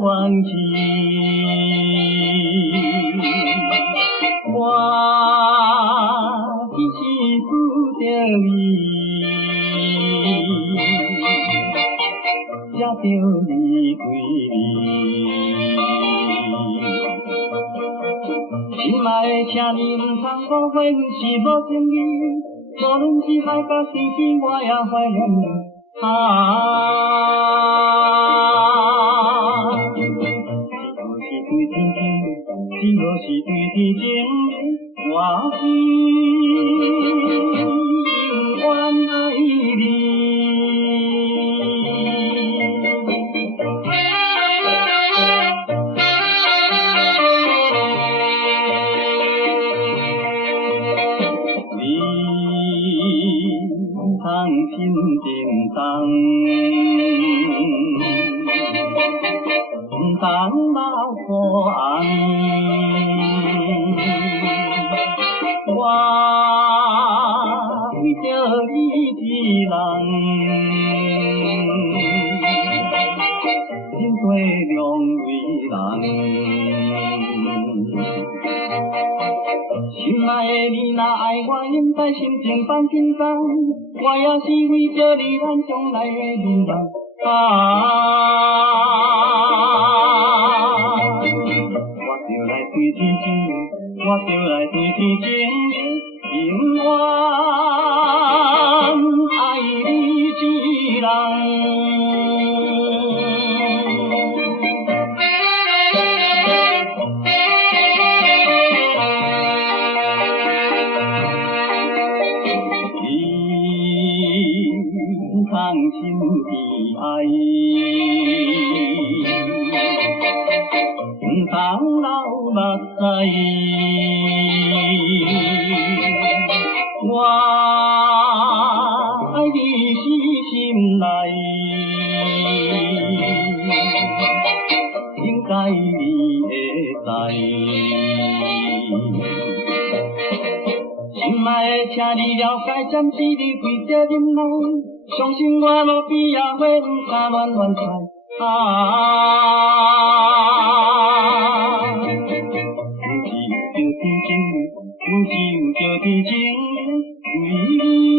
元气。我只是不得已，才着离开你。心爱的，请你唔通误会阮是无情义，无论是海角天边，我也怀念你。只好是对天证明，我是永远爱你。你倘心沉重，唔通目眶红。我为着你一人，进退两为难。心爱的，你若爱我，应该心情放轻松。我也是为着你咱将来的美梦。我着来对天证明，永远爱你一人。你倘心悲哀，唔通流目屎。我爱你是心内，应该你会知。心爱的，请你了解暂时离开这忍耐，相信我路边野花，不敢乱乱采。阮只有对天证明，